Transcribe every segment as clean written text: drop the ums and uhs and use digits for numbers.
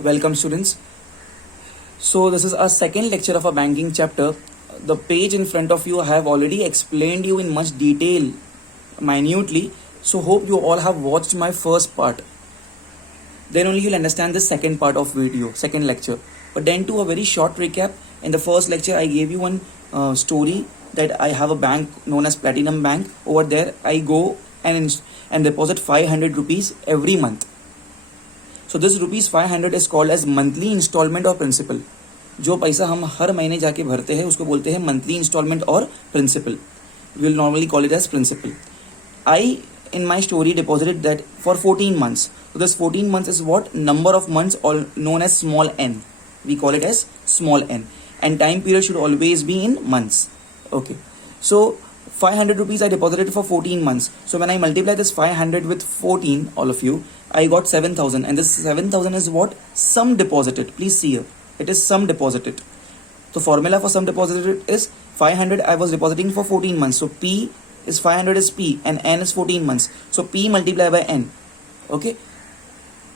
Welcome, students. So this is our second lecture of our banking chapter. The page in front of you I have already explained you in much detail, minutely. So hope you all have watched my first part. Then only you'll understand the second part of video, second lecture. But then to a very short recap, in the first lecture I gave you one story that I have a bank known as Platinum Bank. Over there I go and deposit 500 rupees every month. So this rupees 500 is called as monthly installment or principal. जो पैसा हम हर महीने जाके भरते हैं उसको बोलते हैं मंथली इंस्टॉलमेंट और principal. We will normally call it as principal. I in my story deposited that for 14 months. So this 14 months is what? Number of months, all known as small n. We call it as small n. And time period should always be in months. Okay. So 500 rupees I deposited for 14 months. So when I multiply this 500 with 14, all of you, I got 7,000. And this 7,000 is what? Sum deposited. Please see here. It is sum deposited. The formula for sum deposited is 500 I was depositing for 14 months. So P is 500 is P and N is 14 months. So P multiplied by N. Okay.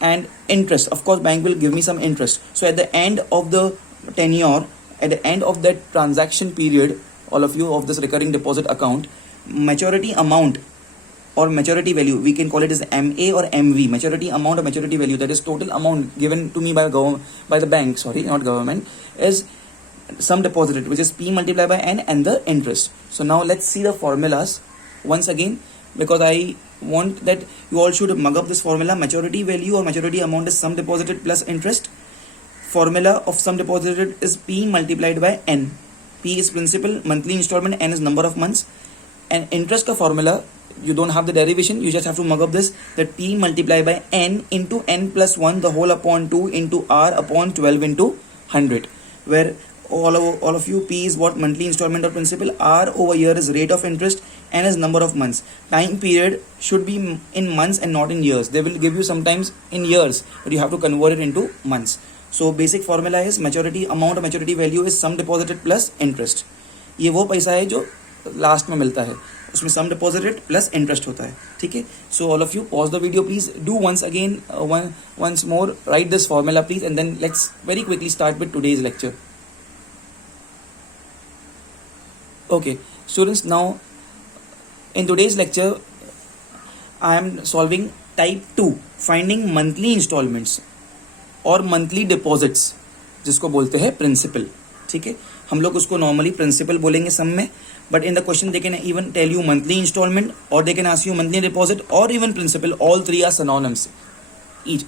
And interest. Of course, bank will give me some interest. So at the end of the tenure, at the end of that transaction period, all of you of this recurring deposit account, maturity amount or maturity value, we can call it as MA or MV, maturity amount or maturity value, that is total amount given to me by the bank, sorry, not government, is sum deposited, which is P multiplied by N and the interest. So now let's see the formulas once again, because I want that you all should mug up this formula. Maturity value or maturity amount is sum deposited plus interest. Formula of sum deposited is P multiplied by N. P is principal, monthly installment, N is number of months. And interest ka formula, you don't have the derivation, you just have to mug up this, that P multiplied by N into N plus 1 the whole upon 2 into R upon 12 into 100, where all of you, P is what? Monthly installment or principal, R over here is rate of interest, N is number of months. Time period should be in months and not in years. They will give you sometimes in years, but you have to convert it into months. So basic formula is maturity amount or maturity value is sum deposited plus interest. ये वो पैसा है जो last में मिलता है, उसमें सम deposited plus interest होता है. ठीक है. So all of you pause the video please, do once again once more write this formula please, and then let's very quickly start with today's lecture. Okay students, now in today's lecture I am solving type 2, finding monthly installments और monthly deposits, जिसको बोलते हैं principal. ठीक है. हम लोग उसको normally principal बोलेंगे सम में, but in the question they can even tell you monthly instalment और they can ask you monthly deposit और even principal. All three are synonyms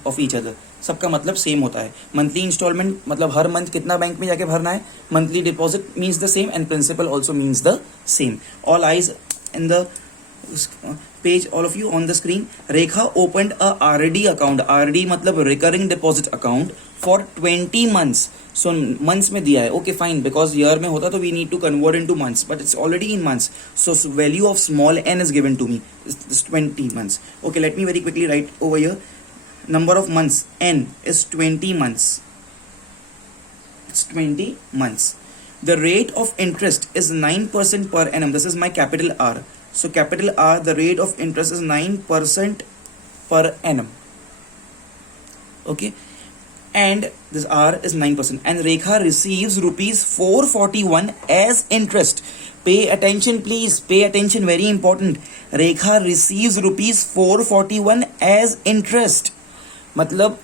of each other. सबका मतलब सेम होता है. मंथली इंस्टॉलमेंट मतलब हर month कितना bank में जाके भरना है. Monthly deposit means the same and principal also means the same. All eyes in the page, all of you on the screen. Rekha opened a RD account. RD मतलब recurring deposit account for 20 months. So months में दिया है. Okay fine, because year में होता तो we need to convert into months, but it's already in months. So value of small n is given to me. It's 20 months. Okay, let me very quickly write over here. Number of months n is 20 months. It's 20 months. The rate of interest is 9% per annum. This is my capital R. So capital R, the rate of interest is 9% per annum. Okay. And this R is 9%. And Rekha receives rupees 441 as interest. Pay attention please. Pay attention. Very important. Rekha receives rupees 441 as interest. मतलब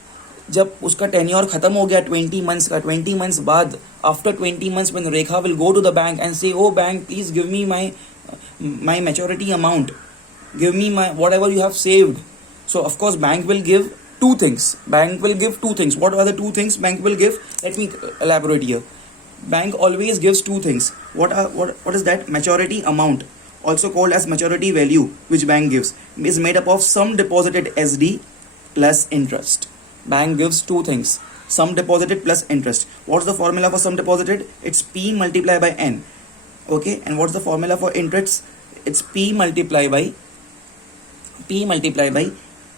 जब उसका tenure खत्म हो गया 20 months का, 20 months बाद, after 20 months when Rekha will go to the bank and say, oh bank, please give me my maturity amount, give me my whatever you have saved. So of course bank will give two things. What are the two things bank will give? Let me elaborate here. Bank always gives two things. What is that? Maturity amount, also called as maturity value, which bank gives, is made up of sum deposited SD plus interest. Bank gives two things, sum deposited plus interest. What's the formula for sum deposited? It's P multiplied by N. Okay, and what's the formula for interest? It's P multiplied by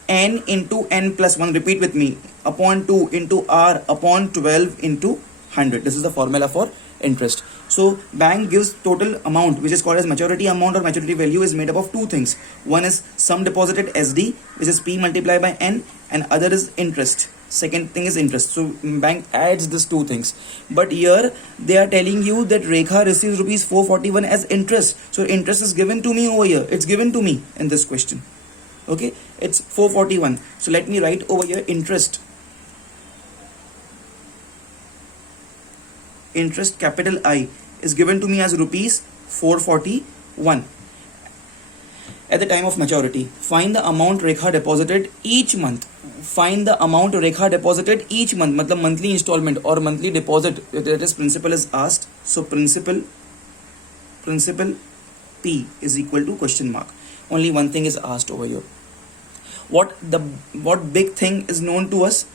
N into N plus 1, repeat with me, upon 2 into R upon 12 into 100. This is the formula for interest. So bank gives total amount, which is called as maturity amount or maturity value, is made up of two things. One is sum deposited SD, which is P multiplied by N, and other is interest, second thing is interest. So bank adds these two things. But here they are telling you that Rekha receives rupees 441 as interest. So interest is given to me over here. It's given to me in this question. Okay, it's 441. So let me write over here interest. Interest capital I is given to me as rupees 441 at the time of maturity. Find the amount Rekha deposited each month. Find the amount Rekha deposited each month. मतलब monthly installment or monthly deposit, that is principal is asked. So principal P is equal to question mark. Only one thing is asked over here. What big thing is known to us?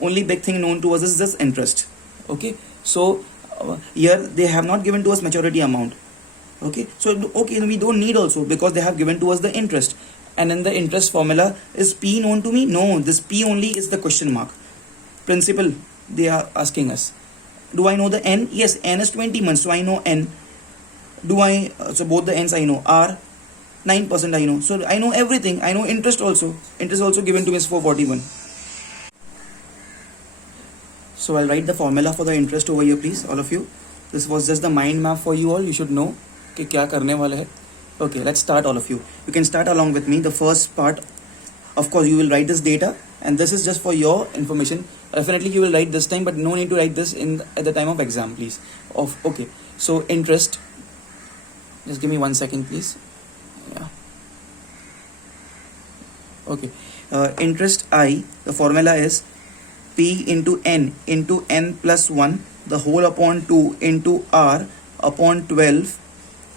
Only big thing known to us is this interest. Okay, so here they have not given to us maturity amount. Okay, so okay, we don't need also because they have given to us the interest, and in the interest formula is P known to me? No, this P only is the question mark. Principal they are asking us. Do I know the N? Yes, N is 20 months, so I know N. Do I, so both the N's I know. R 9% I know, so I know everything. I know interest also. Interest also given to me is 441. So I'll write the formula for the interest over here, please, all of you. This was just the mind map for you all. You should know कि क्या करने वाले हैं. Okay, let's start, all of you. You can start along with me. The first part, of course, you will write this data, and this is just for your information. Definitely you will write this time, but no need to write this at the time of exam, please. Okay. So interest. Just give me 1 second, please. Yeah. Okay. Interest I. The formula is P into N plus 1 the whole upon 2 into R upon 12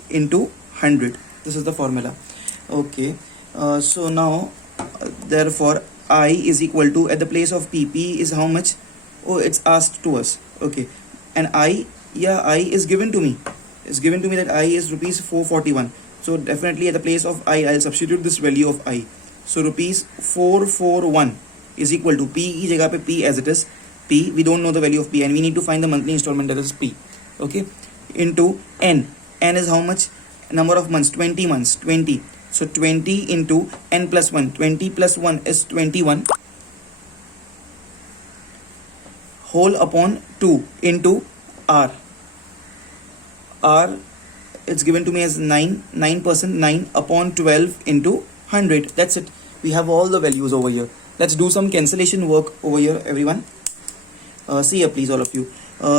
into 100. This is the formula. Okay, so now therefore I is equal to, at the place of P is how much? Oh, it's asked to us. Okay, and I is given to me. It's given to me that I is rupees 441. So definitely at the place of I'll substitute this value of I. So rupees 441 is equal to P की जगह पे P as it is. P, we don't know the value of P and we need to find the monthly installment, that is P. Okay, into N. N is how much? Number of months, 20 months, 20. So 20 into N plus 1. 20 plus 1 is 21. Whole upon 2 into R. R, it's given to me as 9%, 9 upon 12 into 100. That's it. We have all the values over here. Let's do some cancellation work over here, everyone. See here, please, all of you.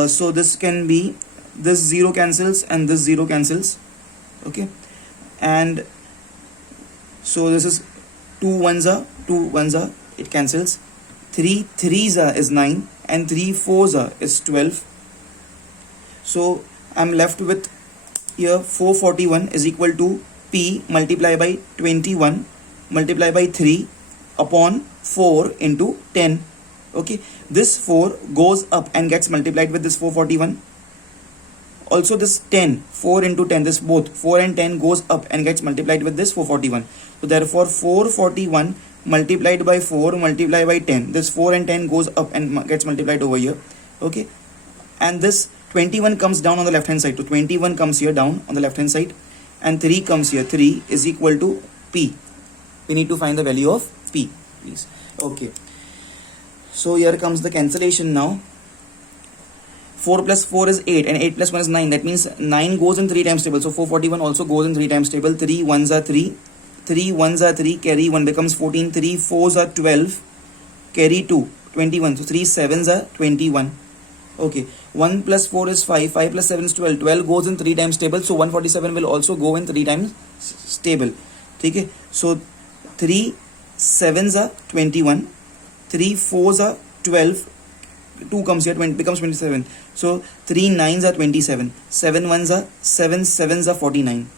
So this can be, this 0 cancels and this 0 cancels. Okay, and so this is 2 ones are, it cancels. 3 threes are is 9 and 3 fours are is 12. So I'm left with here 441 is equal to P multiplied by 21 multiplied by 3 upon 4 into 10. Okay, this 4 goes up and gets multiplied with this 441. Also this 10, 4 into 10, this both 4 and 10 goes up and gets multiplied with this 441. So therefore 441 multiplied by 4 multiplied by 10, this 4 and 10 goes up and gets multiplied over here. Okay, and this 21 comes down on the left hand side. So 21 comes here down on the left hand side and 3 comes here. 3 is equal to P. We need to find the value of P, please. Okay, so here comes the cancellation now. 4 plus 4 is 8 and 8 plus 1 is 9. That means 9 goes in 3 times table. So 441 also goes in 3 times table. 3 ones are 3. 3 ones are 3. Carry 1 becomes 14. 3 fours are 12. Carry 2. 21. So 3 sevens are 21. Okay. 1 plus 4 is 5. 5 plus 7 is 12. 12 goes in 3 times table. So 147 will also go in 3 times table. Okay. So 3 sevens are 21. 3 fours are 12. 2 comes here, becomes 27. So 3 nines are 27. 7 ones are 7 sevens are 49.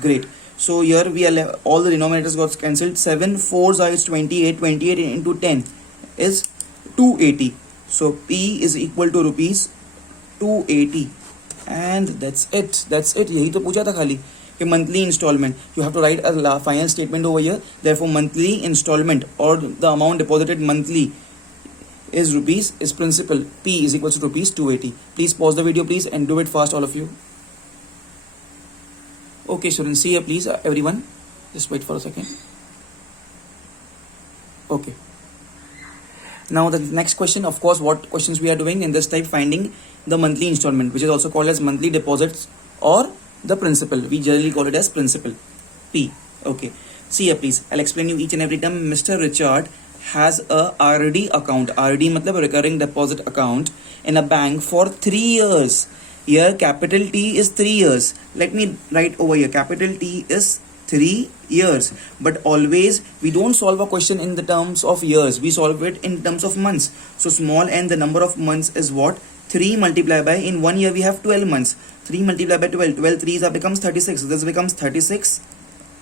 Great. So here we are all the denominators got cancelled. 7 fours are is 28. 28 into 10 is 280. So P is equal to rupees 280. And that's it. यही तो पूछा था खाली. Monthly installment. You have to write a final statement over here. Therefore monthly installment or the amount deposited monthly is rupees, is principal. P is equals to rupees 280. Please pause the video, please, and do it fast, all of you. Okay, students, see here, please, everyone. Just wait for a second. Okay. Now the next question, of course, what questions we are doing in this type, finding the monthly installment, which is also called as monthly deposits or the principal. We generally call it as principal, P. Okay. See here, please. I'll explain you each and every term. Mr. Richard has a RD account. RD matlab recurring deposit account in a bank for 3 years. Here capital T is 3 years. Let me write over here. Capital T is 3 years. But always we don't solve a question in the terms of years. We solve it in terms of months. So small n, the number of months is what? 3 multiplied by, in 1 year we have 12 months. 3 multiplied by 12. 12 3s becomes 36. So this becomes 36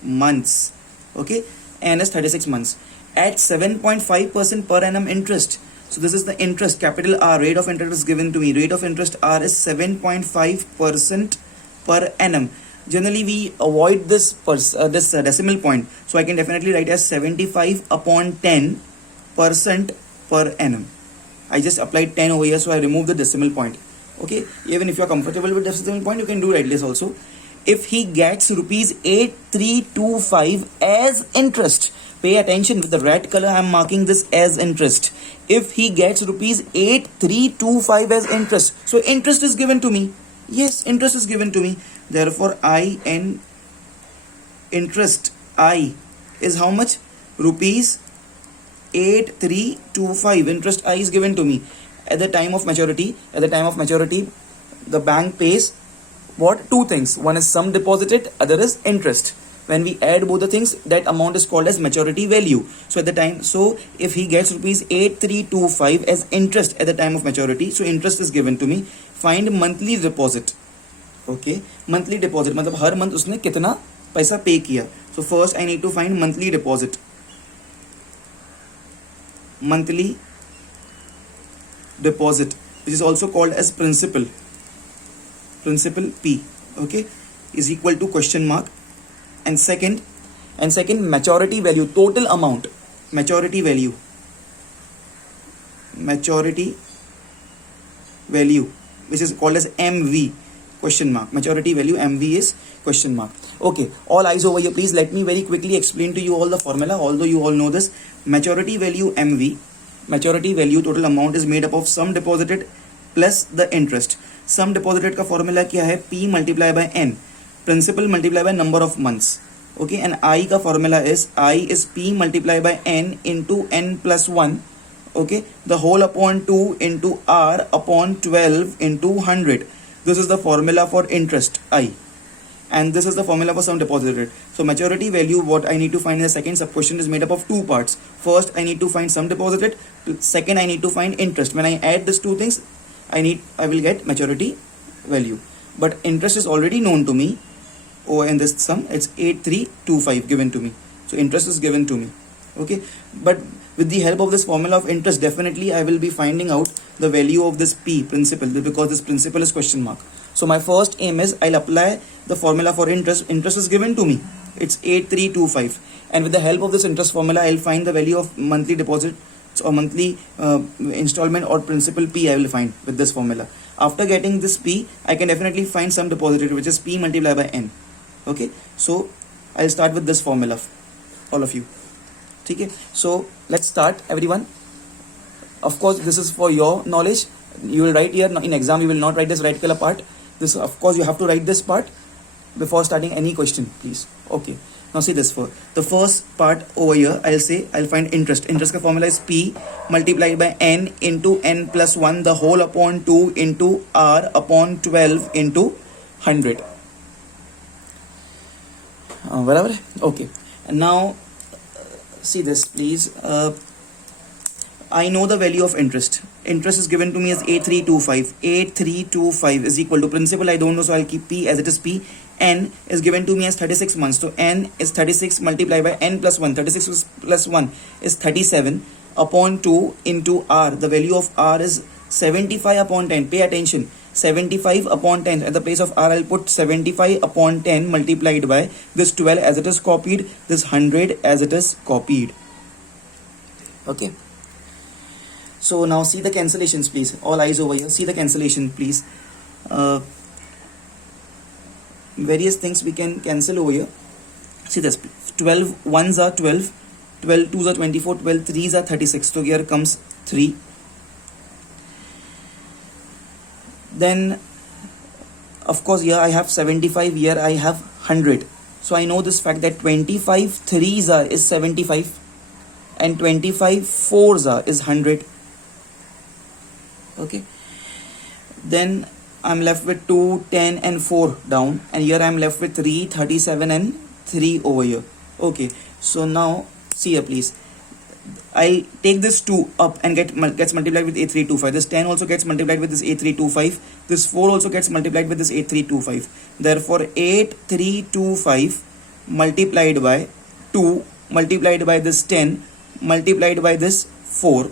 months. Okay. N is 36 months. At 7.5% per annum interest. So this is the interest, capital R, rate of interest is given to me. Rate of interest R is 7.5% per annum. Generally we avoid this decimal point. So I can definitely write as 75 upon 10% per annum. I just applied 10 over here, so I remove the decimal point. Okay, even if you are comfortable with decimal point, you can do like this also. If he gets rupees 8325 as interest, pay attention, with the red color I am marking this as interest. If he gets rupees 8325 as interest, so interest is given to me. Yes, interest is given to me. Therefore interest I is how much? Rupees 8325. Interest I is given to me. At the time of maturity, the bank pays what? Two things. One is sum deposited, other is interest. When we add both the things, that amount is called as maturity value. So at the time, so if he gets rupees 8325 as interest at the time of maturity, so interest is given to me. Find monthly deposit. Okay, monthly deposit मतलब हर month उसने कितना पैसा pay किया. So first I need to find monthly deposit. Monthly deposit, which is also called as principal P. Okay, is equal to question mark. And second maturity value, total amount, maturity value, which is called as MV, question mark. Maturity value MV is question mark. Okay, all eyes over here, please. Let me very quickly explain to you all the formula, although you all know this. Maturity value MV, maturity value, total amount, is made up of sum deposited plus the interest. Sum deposited का formula क्या है? P multiply by N, principal multiply by number of months. Okay, and I का formula is P multiply by N into N plus 1. Okay, the whole upon 2 into R upon 12 into 100. This is the formula for interest I, and this is the formula for sum deposited. So maturity value, what I need to find in the second sub question, is made up of two parts. First I need to find sum deposited, second I need to find interest. When I add these two things, I will get maturity value. But interest is already known to me. Oh, in this sum it's 8325 given to me. So interest is given to me. Okay, but with the help of this formula of interest, definitely I will be finding out the value of this P, principal, because this principal is question mark. So my first aim is I'll apply the formula for interest. Interest is given to me. It's 8325. And with the help of this interest formula, I'll find the value of monthly deposit or monthly installment or principal P. I will find with this formula. After getting this P, I can definitely find sum deposited, which is P multiplied by N. Okay, so I'll start with this formula, all of you. Okay, so let's start, everyone. Of course, this is for your knowledge. You will write here in exam. You will not write this right color part. This, of course, you have to write this part before starting any question, please. Okay. Now see this for the first part over here. I'll find interest. Interest ka formula is P multiplied by N into N plus 1, the whole upon 2 into R upon 12 into 100. Whatever. Okay. And now see this, please. I know the value of interest. Interest is given to me as 8325. 8325 is equal to principal. I don't know, so I'll keep P as it is P. N is given to me as 36 months. So N is 36 multiplied by N plus 1. 36 plus 1 is 37 upon 2 into R. The value of R is 75 upon 10. Pay attention. 75 upon 10. At the place of R, I'll put 75 upon 10 multiplied by this 12 as it is copied, this 100 as it is copied. Okay. So now see the cancellations, please. All eyes over here. See the cancellation, please. Various things we can cancel over here. See this. 12 ones are 12. 12 twos are 24. 12 threes are 36. So here comes 3. Then of course here I have 75, here I have 100. So I know this fact that 25 threes are is 75 and 25 fours are is 100. Okay, then I'm left with 2, 10 and 4 down, and here I'm left with 3, 37 and 3 over here. Okay, so now see here please, I'll take this 2 up and gets multiplied with A325. This 10 also gets multiplied with this A325. This 4 also gets multiplied with this A325. Therefore 8325 multiplied by 2 multiplied by this 10 multiplied by this 4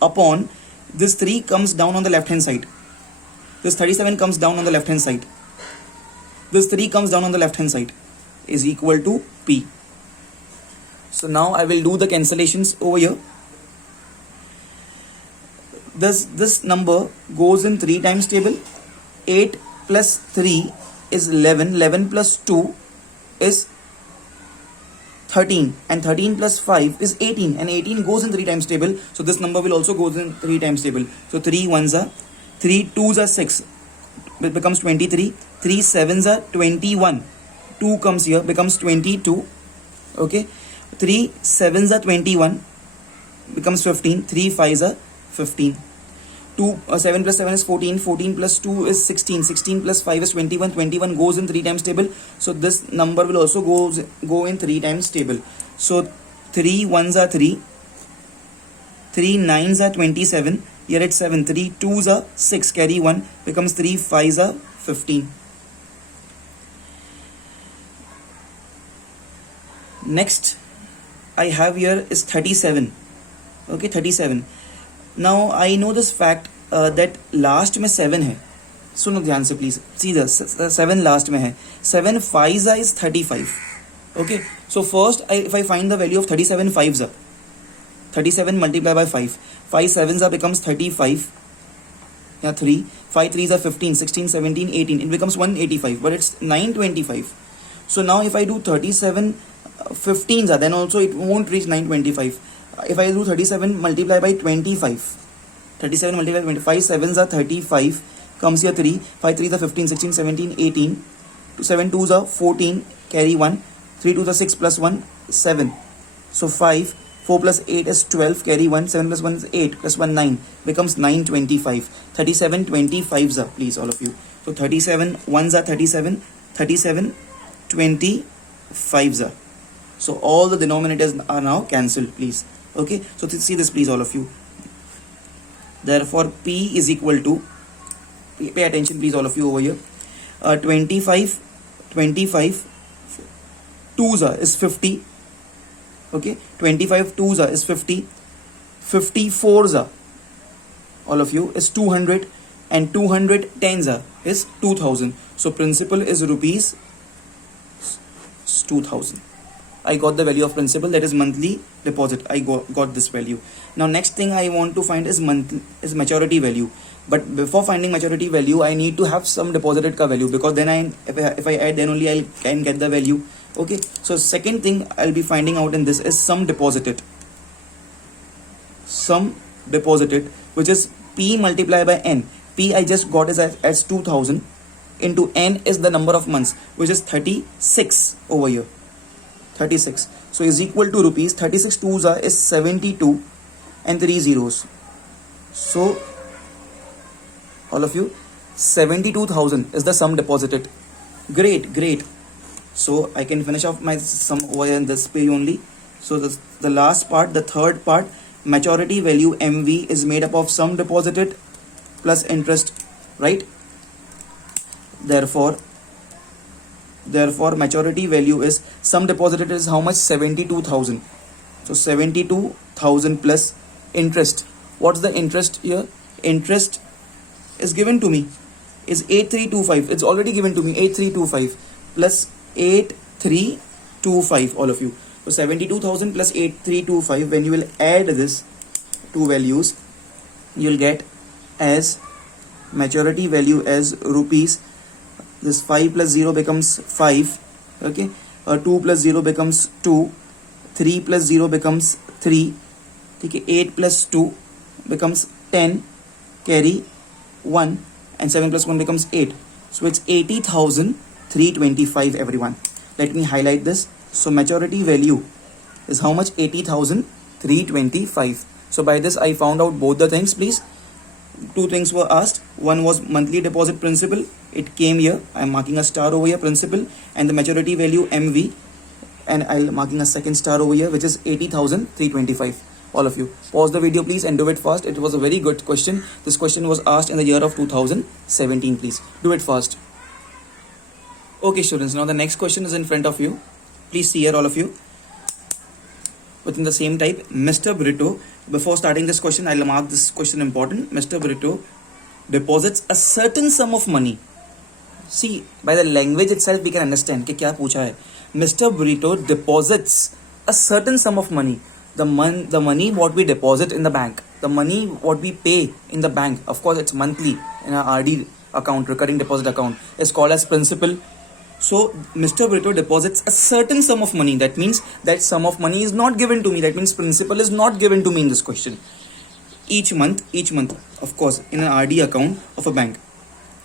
upon this 3 comes down on the left hand side. This 37 comes down on the left hand side. This 3 comes down on the left hand side is equal to P. So now I will do the cancellations over here. This number goes in 3 times table. 8 plus 3 is 11. 11 plus 2 is 13. And 13 plus 5 is 18. And 18 goes in 3 times table. So this number will also goes in 3 times table. So 3 ones are 3 twos are 6. It becomes 23. 3 sevens are 21. 2 comes here, becomes 22. Okay. 3 sevens are 21, becomes 15. 3 fives are 15. 7 plus 7 is 14. 14 plus 2 is 16. 16 plus 5 is 21. 21 goes in 3 times table. So this number will also go in 3 times table. So 3 ones are 3. 3 nines are 27. Here it's 7. 3 twos are 6. Carry 1. Becomes 3 fives are 15. Next I have here is 37. Okay, 37. Now I know this fact that last में 7 है. सुनो ध्यान से please. See the 7 last में है. 7 fives is 35. Okay. So first if I find the value of 37 fives are 37 multiplied by 5. 5 sevens are becomes 35. Yeah, 3. 5 threes are 15, 16, 17, 18. It becomes 185. But it's 925. So now if I do 37 15s are, then also it won't reach 925. If I do 37 multiply by 25, 37 multiply by 25, 7s are 35, comes here 3, 5 3s are 15, 16, 17, 18, 7 2s are 14, carry 1, 3 2s are 6 plus 1, 7. So 5, 4 plus 8 is 12, carry 1, 7 plus 1 is 8, plus 1 9, becomes 925. 37 25s are, please all of you. So 37 1s are 37, 37 25s are. So all the denominators are now cancelled, please. Okay, so see this please all of you. Therefore P is equal to, pay attention please all of you over here, 25 twos are is 50. Okay, 25 twos are is 50. 54s are, all of you, is 200, and 200 tens are is 2000. So principal is rupees 2000. I got the value of principal, that is monthly deposit. I got this value. Now next thing I want to find is maturity value. But before finding maturity value, I need to have some deposited ka value, because then if I add, then only I can get the value. Okay. So second thing I'll be finding out in this is sum deposited. Sum deposited, which is P multiplied by N. P I just got is as 2000 into N is the number of months, which is 36 over here. 36. So is equal to rupees 36 twos are is 72 and 3 zeros. So all of you, 72,000 is the sum deposited. Great. So I can finish off my sum over in this page only. So the last part, the third part, maturity value MV is made up of sum deposited plus interest, right? Therefore maturity value is sum deposited is how much? 72,000. So 72,000 plus interest. What's the interest here? Interest is given to me is 8325. It's already given to me 8325 plus 8325, all of you. So 72,000 plus 8325. When you will add this two values, you'll get as maturity value as rupees. This 5 plus 0 becomes 5. Okay. 2 plus 0 becomes 2. 3 plus 0 becomes 3. Okay. 8 plus 2 becomes 10, carry 1, and 7 plus 1 becomes 8. So it's 80,325 everyone. Let me highlight this. So maturity value is how much? 80,325. So by this I found out both the things, please. Two things were asked. One was monthly deposit principal. It came here. I'm marking a star over here, principal, and the maturity value MV. And I'm marking a second star over here, which is 80,325. All of you, pause the video please and do it fast. It was a very good question. This question was asked in the year of 2017. Please do it fast. Okay, students. Now the next question is in front of you. Please see here, all of you. Within the same type, Mr. Brito. Before starting this question, I'll mark this question important. Mr. Brito deposits a certain sum of money. See, by the language itself, we can understand कि क्या पूछा है. Mr. Brito deposits a certain sum of money. The money what we deposit in the bank, the money what we pay in the bank, of course it's monthly in our RD account, recurring deposit account, is called as principal. So Mr. Brito deposits a certain sum of money. That means that sum of money is not given to me. That means principal is not given to me in this question. Each month, of course, in an RD account of a bank.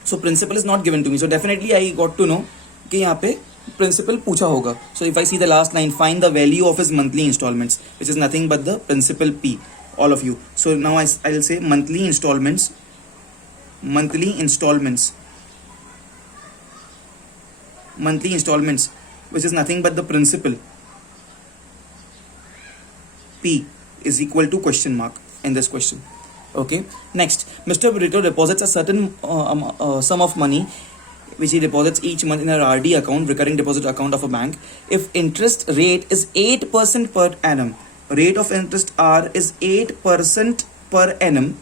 So principal is not given to me. So definitely I got to know कि यहाँ पे principal पूछा होगा. So if I see the last line, find the value of his monthly installments, which is nothing but the principal P. All of you. So now I will say monthly installments, which is nothing but the principal P is equal to question mark in this question. Okay. Next, Mr. Brito deposits a certain sum of money which he deposits each month in a RD account, recurring deposit account of a bank. If interest rate is 8% per annum, rate of interest R is 8% per annum,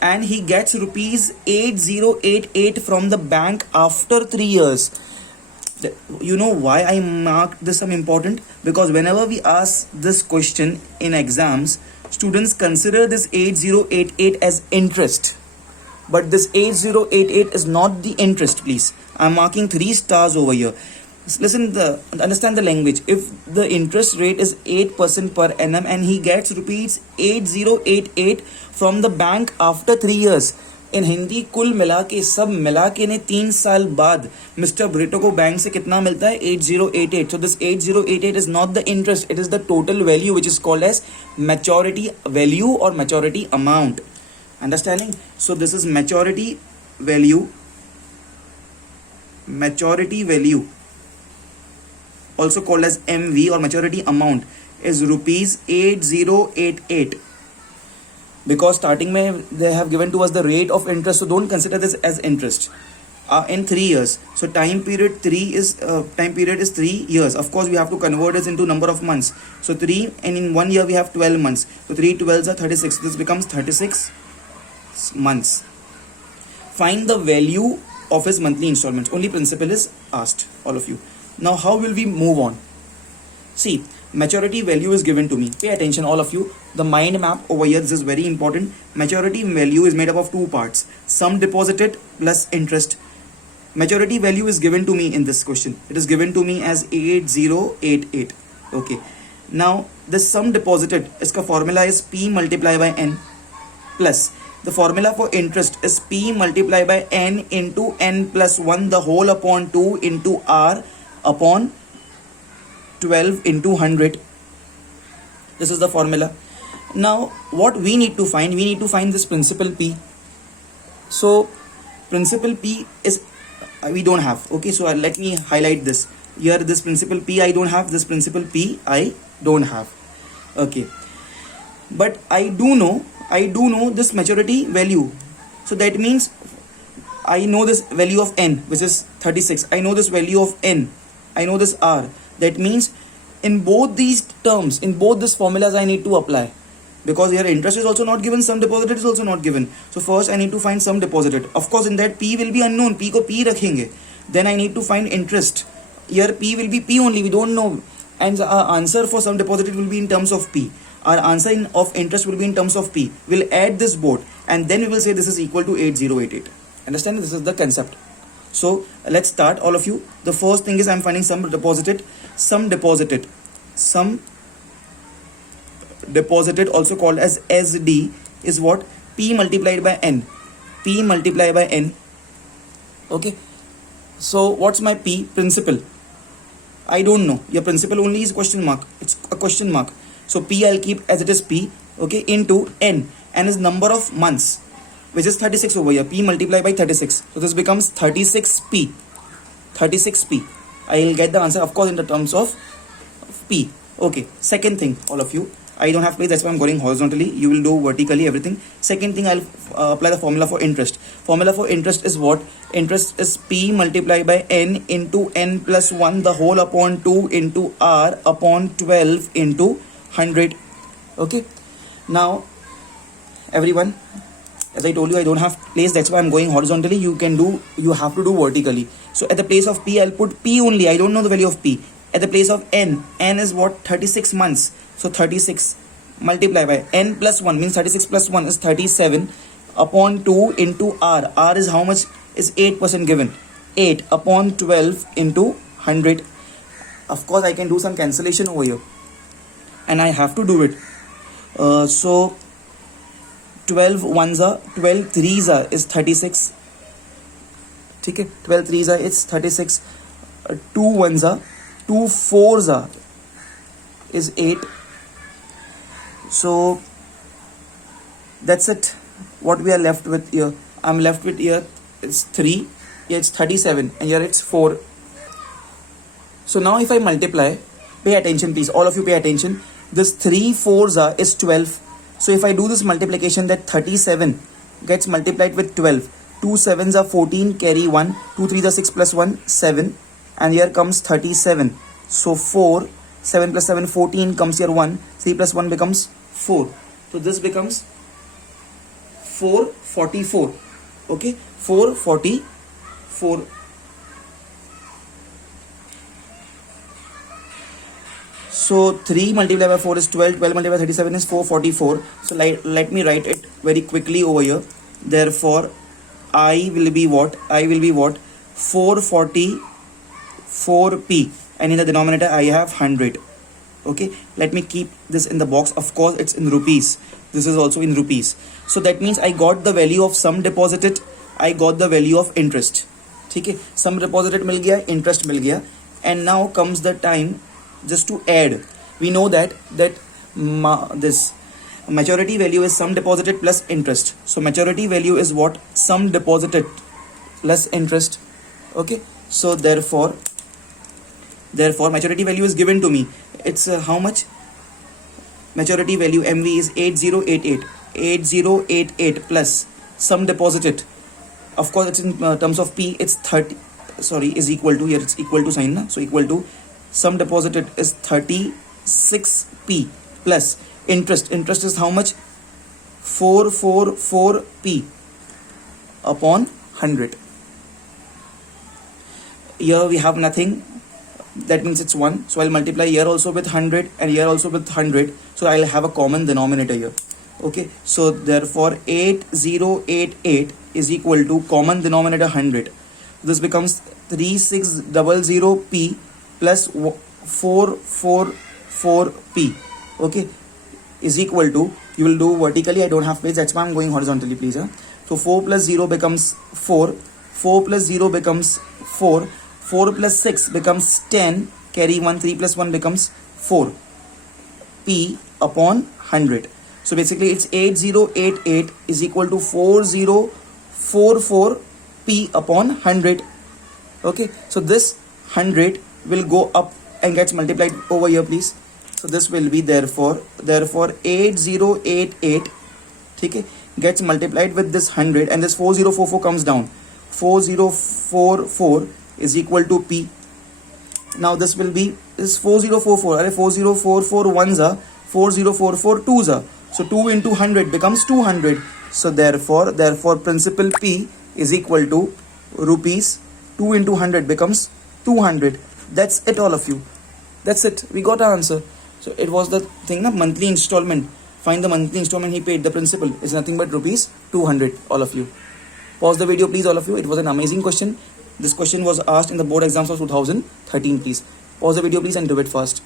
and he gets rupees 8088 from the bank after 3 years. You know why I marked this some important? Because whenever we ask this question in exams, students consider this 8088 as interest. But this 8088 is not the interest, please. I'm marking 3 stars over here. Listen, understand the language. If the interest rate is 8% per annum and he gets rupees 8088 from the bank after 3 years, इन हिंदी कुल मिला के सब मिला के ने 3 साल बाद mister Brito को बैंक से कितना मिलता है? 8088. So this 8088 is not the interest, it is the total value which is called as maturity value or maturity amount. Understanding? So this is maturity value, also called as MV or maturity amount, is rupees 8088. Because starting mein they have given to us the rate of interest, so don't consider this as interest. In 3 years, so time period is 3 years. Of course we have to convert this into number of months. So 3, and in 1 year we have 12 months. So 3 12s are 36. This becomes 36 months. Find the value of his monthly installments. Only principal is asked, all of you. Now how will we move on? See, maturity value is given to me. Pay attention, all of you. The mind map over here, this is very important. Maturity value is made up of 2 parts. Sum deposited plus interest. Maturity value is given to me in this question. It is given to me as 8088. Okay. Now this sum deposited, iska formula is P multiplied by N, plus the formula for interest is P multiplied by N into N plus 1 the whole upon 2 into R upon 12 into 100. This is the formula. Now what we need to find? We need to find this principal P. So principal P is we don't have. Okay, so let me highlight this. Here this principal P I don't have. This principal P I don't have. Okay, but I do know this maturity value. So that means I know this value of N, which is 36. I know this value of N. I know this R. That means in both these terms, in both these formulas, I need to apply. Because here interest is also not given, sum deposited is also not given. So first I need to find sum deposited. Of course in that P will be unknown. P ko P rakhenge. Then I need to find interest. Here P will be P only. We don't know. And our answer for sum deposited will be in terms of P. Our answer of interest will be in terms of P. We'll add this both. And then we will say this is equal to 8088. Understand? This is the concept. So let's start, all of you. The first thing is I'm finding sum deposited. Sum deposited, also called as SD, is what? P multiplied by N. P multiplied by N. Okay. So what's my P? Principal. I don't know. Your principal only is question mark. It's a question mark. So P I'll keep as it is P. Okay. Into N. N is number of months, which is 36 over here. P multiplied by 36. So this becomes 36P. 36P. I'll get the answer, of course, in the terms of P. Okay. Second thing, all of you. I don't have place, that's why I'm going horizontally. You will do vertically everything. Second thing, I'll apply the formula for interest. Formula for interest is what? Interest is P multiplied by N into N plus 1 the whole upon 2 into R upon 12 into 100. Okay. Now, everyone, as I told you, I don't have place, that's why I'm going horizontally. You have to do vertically. So at the place of P, I'll put P only. I don't know the value of P. At the place of N is what? 36 months. So 36 multiplied by N plus 1 means 36 plus 1 is 37 upon 2 into R. R is how much? Is 8% given. 8 upon 12 into 100. Of course, I can do some cancellation over here. And I have to do it. So 12 ones are, 12 threes are is 36. Okay, 12 threes are it's 36. 2 ones are, 2 fours are is 8. So that's it. What we are left with here, I'm left with here it's 3, here it's 37, and here it's 4. So now if I multiply, pay attention please, all of you pay attention. This 3 fours are is 12. So if I do this multiplication, that 37 gets multiplied with 12. 2 sevens are 14, carry 1. 2 threes are 6 plus 1, 7. And here comes 37. So 4, 7 plus 7, 14 comes here 1. 3 plus 1 becomes 4. So this becomes 444. Okay, 444. So 3 multiplied by 4 is 12. 12 multiplied by 37 is 444. So let me write it very quickly over here. Therefore, I will be what? 444p. And in the denominator, I have 100. Okay, let me keep this in the box. Of course, it's in rupees. This is also in rupees. So that means I got the value of sum deposited. I got the value of interest. Okay, sum deposited mil gaya, interest mil gaya. And now comes the time just to add. We know that this maturity value is sum deposited plus interest. So maturity value is what? Sum deposited plus interest. Okay, so therefore maturity value is given to me. It's how much? Maturity value MV is 8088. 8088 plus sum deposited. Of course, it's in terms of P. It's 30. Sorry, is equal to, here it's equal to sign na? So equal to sum deposited is 36p plus interest. Interest is how much? 444p upon 100. Here we have nothing. That means it's 1. So I'll multiply here also with 100 and here also with 100. So I'll have a common denominator here. Okay. So therefore 8088 is equal to common denominator 100. This becomes 3600p plus 444p. Okay. Is equal to, you will do vertically. I don't have page. That's why I'm going horizontally, please. So 4 plus 0 becomes 4. 4 plus 0 becomes 4. 4 plus 6 becomes 10. Carry 1. 3 plus 1 becomes 4. P upon 100. So basically it's 8088 is equal to 4044 P upon 100. Okay. So this 100 will go up and gets multiplied over here, please. So this will be therefore 8088 okay, gets multiplied with this 100, and this 4044 comes down. 4044 is equal to P. Now this will be this 4044. 4044 ones are, 4044 twos are. So 2 into 100 becomes 200. So therefore principal P is equal to rupees. 2 into 100 becomes 200. That's it, all of you. That's it. We got our answer. So it was the thing, na, monthly installment. Find the monthly installment he paid. The principal is nothing but rupees 200, all of you. Pause the video, please, all of you. It was an amazing question. This question was asked in the board exams of 2013, please. Pause the video, please, and do it fast.